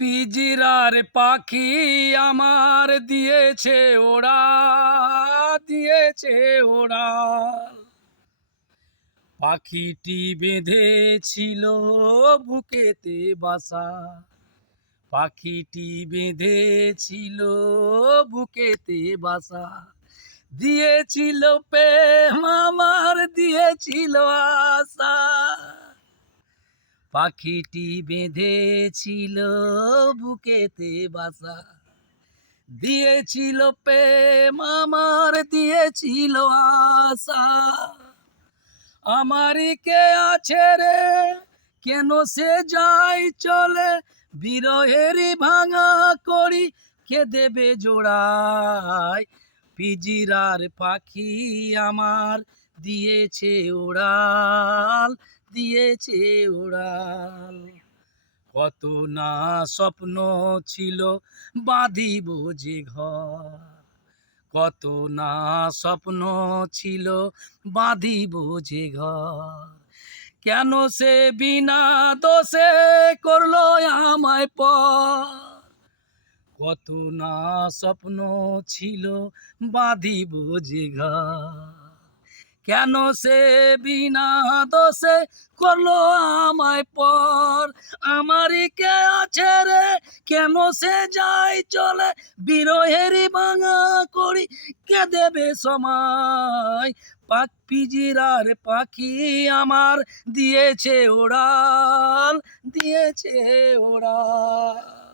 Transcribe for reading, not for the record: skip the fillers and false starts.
পিজিরার পাখি আমার দিয়েছে ওরা, দিয়েছে ওরা। পাখিটি বেঁধেছিল বুকেতে বাসা, পাখিটি বেঁধেছিল বুকেতে বাসা। দিয়েছিল প্রেম আমার, দিয়েছিল আশা। পাখিটি বেঁধেছিল বুকেতে বাসা, দিয়েছিল প্রেম আমার, দিয়েছিল আশা। আমারই কে আছে রে, কেন সে যায় চলে, বিরহেরই ভাঙা করি কে দেবে জোড়ায়। পিজিরার পাখি আমার দিয়েছে উড়াল, দিয়েছে উড়াল। কত না স্বপ্ন ছিল বাঁধিব যে ঘর, কত না স্বপ্ন ছিল বাঁধিব যে ঘর। কেন সে বিনা দোষে করলো আমায় পর, কত না স্বপ্ন ছিল বাঁধিব যে ঘর। কেন সে বিনা দোষে করলো আমায় পর। আমারই কে আছে রে, কেন সে যায় চলে, বিরহেরই ভাঙা করি কে দেবে সময়। পিজিরার পাখি আমার দিয়েছে ওড়াল, দিয়েছে ওড়াল।